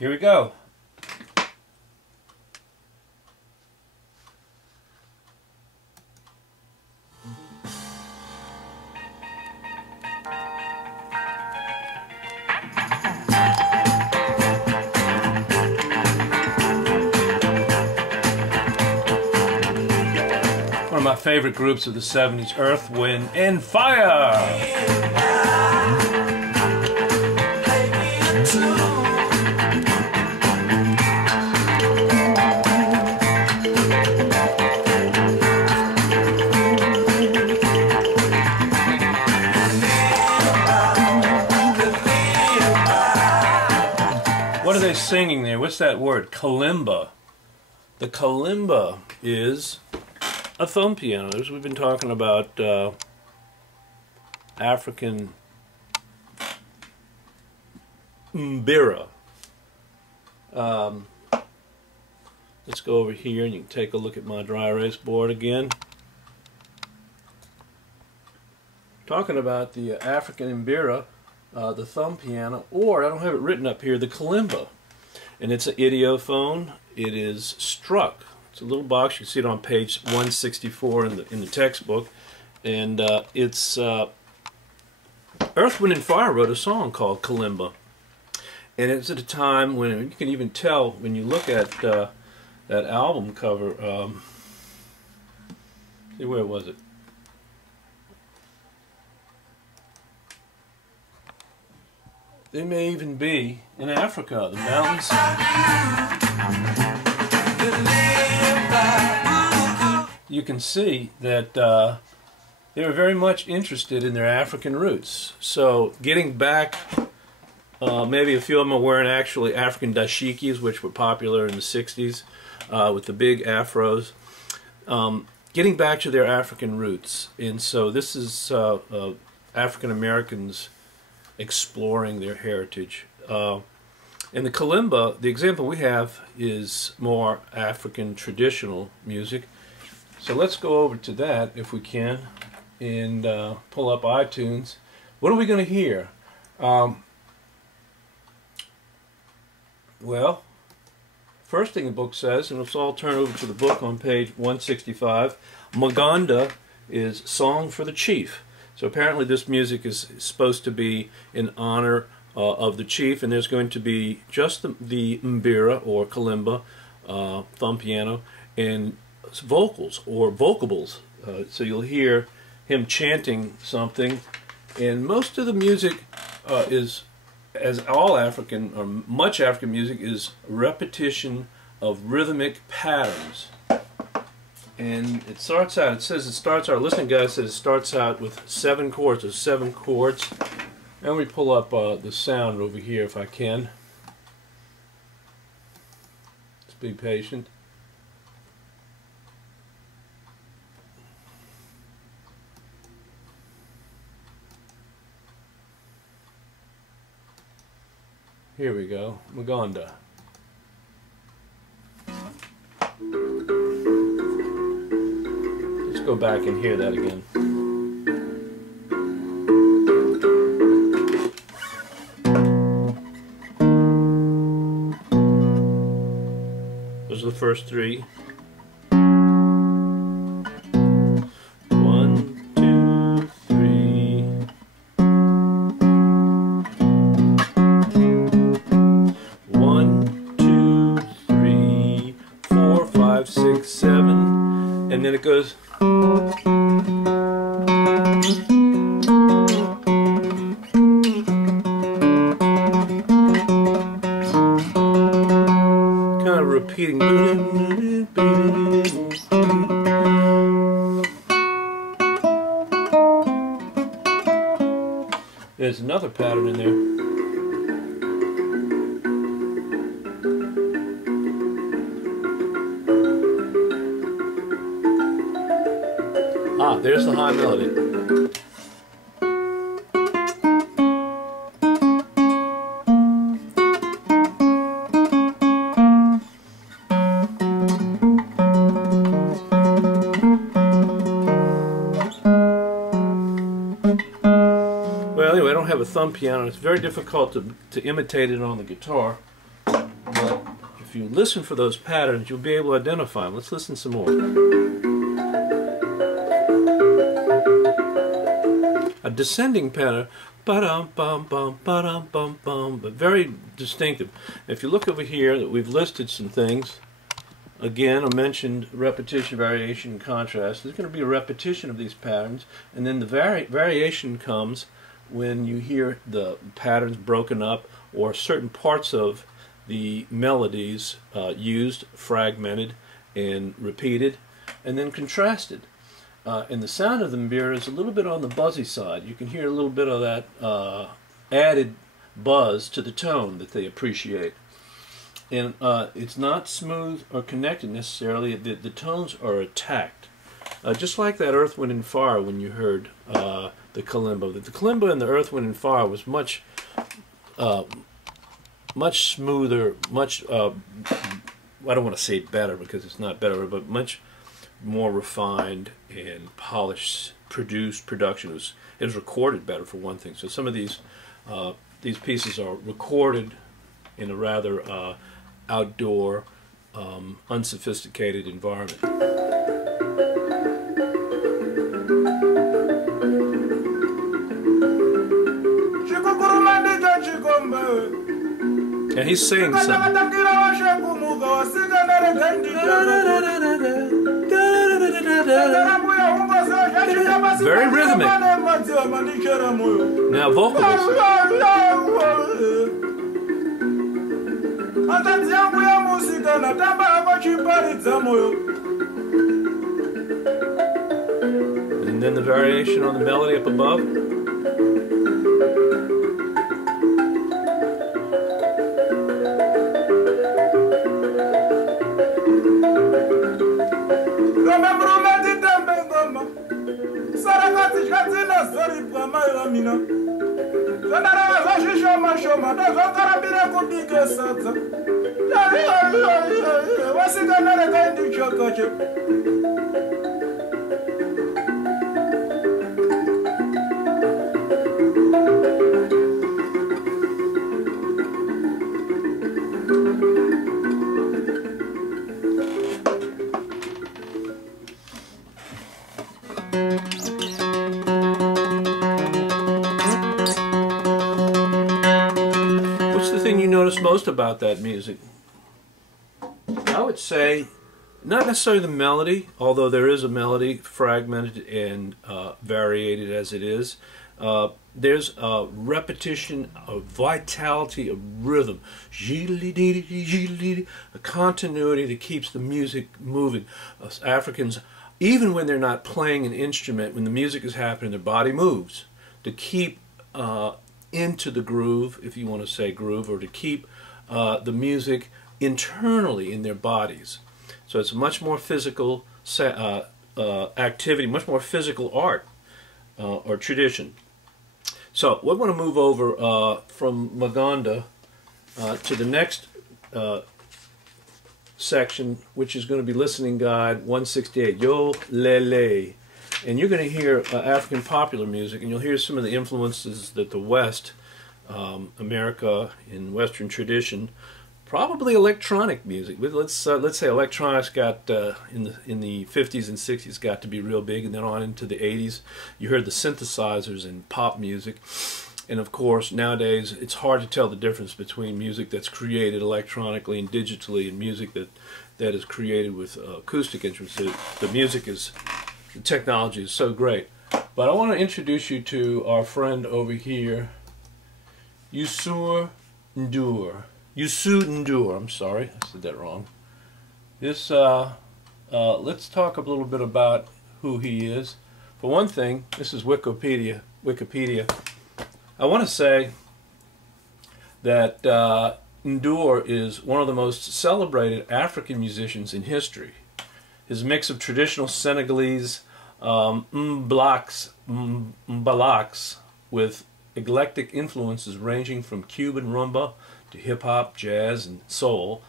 Here we go. One of my favorite groups of the 70s, Earth, Wind, and Fire! What are they singing there? What's that word? Kalimba. The kalimba is a thumb piano. As we've been talking about African mbira. Let's go over here and you can take a look at my dry erase board again. Talking about the African mbira, the thumb piano, or I don't have it written up here, the kalimba. And it's an idiophone. It is struck. It's a little box. You can see it on page 164 in the textbook. And it's Earth, Wind and Fire wrote a song called Kalimba. And it's at a time when you can even tell when you look at that album cover. See, where was it? They may even be in Africa, the mountains. You can see that they were very much interested in their African roots. So getting back, maybe a few of them are wearing actually African dashikis, which were popular in the 60s with the big afros. Getting back to their African roots. And so this is African Americans exploring their heritage. And the kalimba, the example we have is more African traditional music. So let's go over to that if we can and pull up iTunes. What are we going to hear? Well, first thing the book says, and let's all turn over to the book on page 165, Maganda is Song for the Chief. So apparently this music is supposed to be in honor of the chief, and there's going to be just the mbira or kalimba, thumb piano, and vocals or vocables. So you'll hear him chanting something, and most of the music is, as all African or much African music, is repetition of rhythmic patterns. And it starts out, it says it starts, our listening guide says it starts out with 7 chords. There's 7 chords. And we pull up the sound over here if I can. Just be patient. Here we go, Maganda. Let's go back and hear that again. Those are the first 3. 1, 2, 3. 1, 2, 3, 4, 5, 6, 7, and then it goes. Kind of repeating. There's another pattern in there. Ah, there's the high melody. Well, anyway, I don't have a thumb piano. It's very difficult to imitate it on the guitar. but if you listen for those patterns, you'll be able to identify them. Let's listen some more. A descending pattern, ba-dum-bum-bum, ba-dum-bum-bum, but very distinctive. If you look over here, that we've listed some things. Again, I mentioned repetition, variation, and contrast. There's going to be a repetition of these patterns, and then the variation comes when you hear the patterns broken up or certain parts of the melodies used, fragmented, and repeated, and then contrasted. And the sound of the mbira is a little bit on the buzzy side. You can hear a little bit of that added buzz to the tone that they appreciate. And it's not smooth or connected necessarily. The tones are attacked. Just like that Earth, Wind, and Fire when you heard the kalimba. The kalimba and the Earth, Wind, and Fire was much smoother, much, I don't want to say better because it's not better, but much more refined and polished, production. It was recorded better, for one thing. So some of these pieces are recorded in a rather outdoor, unsophisticated environment. And he's saying something. Very rhythmic. Now vocals. And then the variation on the melody up above. What's the thing you notice most about that music? I would say not necessarily the melody, although there is a melody, fragmented and variated as it is. There's a repetition, a vitality, a rhythm, a continuity that keeps the music moving. Africans, even when they're not playing an instrument, when the music is happening, their body moves to keep into the groove, if you want to say groove, or to keep the music internally in their bodies. So it's a much more physical activity, much more physical art or tradition. So we want to move over from Maganda to the next section, which is going to be Listening Guide 168, Yo Lele. And you're going to hear African popular music, and you'll hear some of the influences that the West, America in Western tradition, probably electronic music. Let's say electronics got in the 50s and 60s got to be real big, and then on into the 80s, you heard the synthesizers in pop music. And of course, nowadays it's hard to tell the difference between music that's created electronically and digitally and music that is created with acoustic instruments. The technology is so great. But I want to introduce you to our friend over here, Mus206chp8i. Mus206chp8i, I'm sorry, I said that wrong. This, let's talk a little bit about who he is. For one thing, this is Wikipedia. I want to say that Ndour is one of the most celebrated African musicians in history. His mix of traditional Senegalese mbalaks with eclectic influences ranging from Cuban rumba to hip-hop, jazz, and soul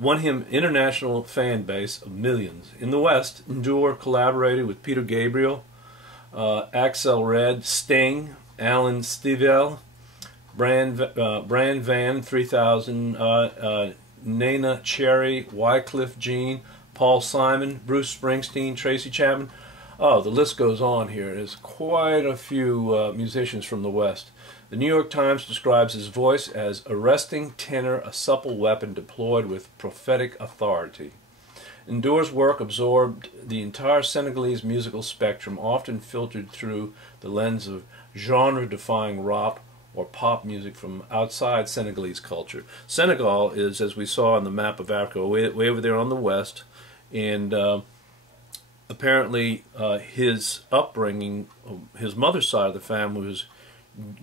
won him international fan base of millions. In the West, Ndour collaborated with Peter Gabriel, Axel Red, Sting, Alan Stivell, Brand Van 3000, Nana Cherry, Wycliffe Jean, Paul Simon, Bruce Springsteen, Tracy Chapman. Oh, the list goes on here. There's quite a few musicians from the West. The New York Times describes his voice as arresting tenor, a supple weapon deployed with prophetic authority. N'Dour's work absorbed the entire Senegalese musical spectrum, often filtered through the lens of genre-defying rock or pop music from outside Senegalese culture. Senegal is, as we saw on the map of Africa, way over there on the west, and apparently his upbringing, his mother's side of the family was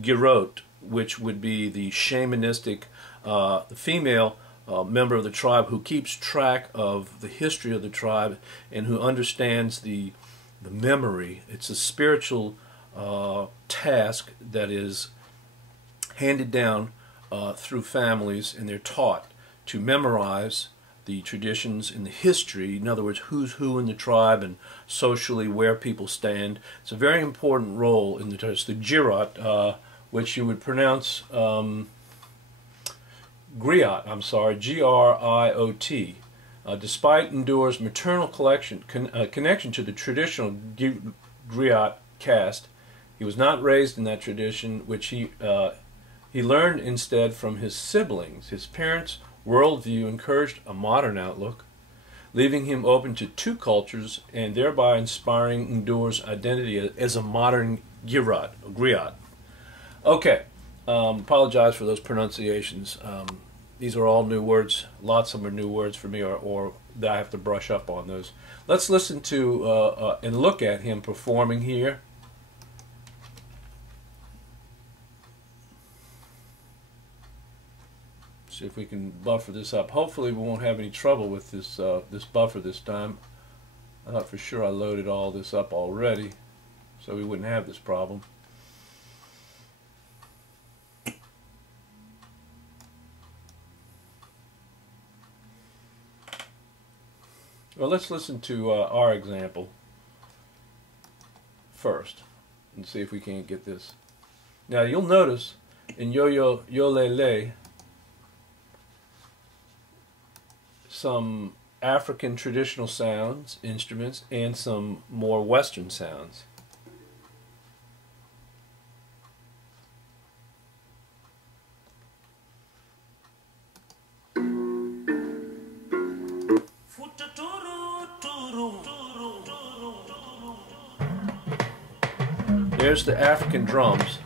Girot, which would be the shamanistic, the female member of the tribe who keeps track of the history of the tribe and who understands the memory. It's a spiritual task that is handed down through families, and they're taught to memorize the traditions and the history, in other words, who's who in the tribe and socially where people stand. It's a very important role in the Girot, which you would pronounce Griot, I'm sorry, G-R-I-O-T. Despite N'Dour's maternal connection to the traditional Griot caste, he was not raised in that tradition, which he learned instead from his siblings. His parents' worldview encouraged a modern outlook, leaving him open to two cultures and thereby inspiring N'Dour's identity as a modern Griot. Okay, apologize for those pronunciations. These are all new words. Lots of them are new words for me, or that I have to brush up on those. Let's listen to and look at him performing here. See if we can buffer this up. Hopefully we won't have any trouble with this this buffer this time. I thought for sure I loaded all this up already, so we wouldn't have this problem. Well, let's listen to our example first and see if we can't get this. Now you'll notice in Yo-Yo Yo-Le-Le some African traditional sounds, instruments, and some more Western sounds. There's the African drums.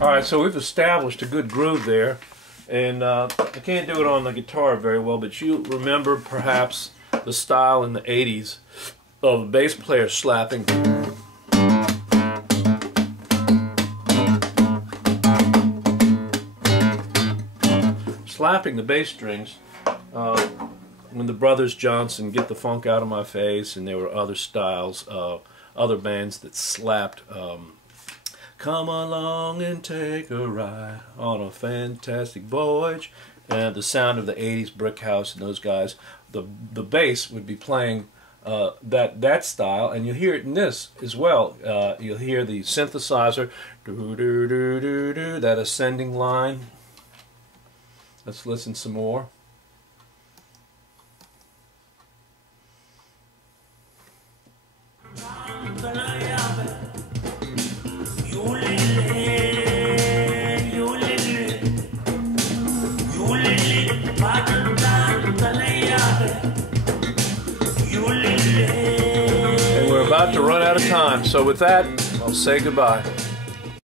Alright, so we've established a good groove there, and I can't do it on the guitar very well, but you remember perhaps the style in the 80s of a bass player slapping. Slapping the bass strings when the Brothers Johnson, Get the Funk Out of My Face, and there were other styles, other bands that slapped Come along and take a ride on a fantastic voyage, and the sound of the 80s Brick House and those guys, the bass would be playing that style, and you'll hear it in this as well. You'll hear the synthesizer, do-do-do-do-do, that ascending line. Let's listen some more. And we're about to run out of time, so with that, I'll say goodbye.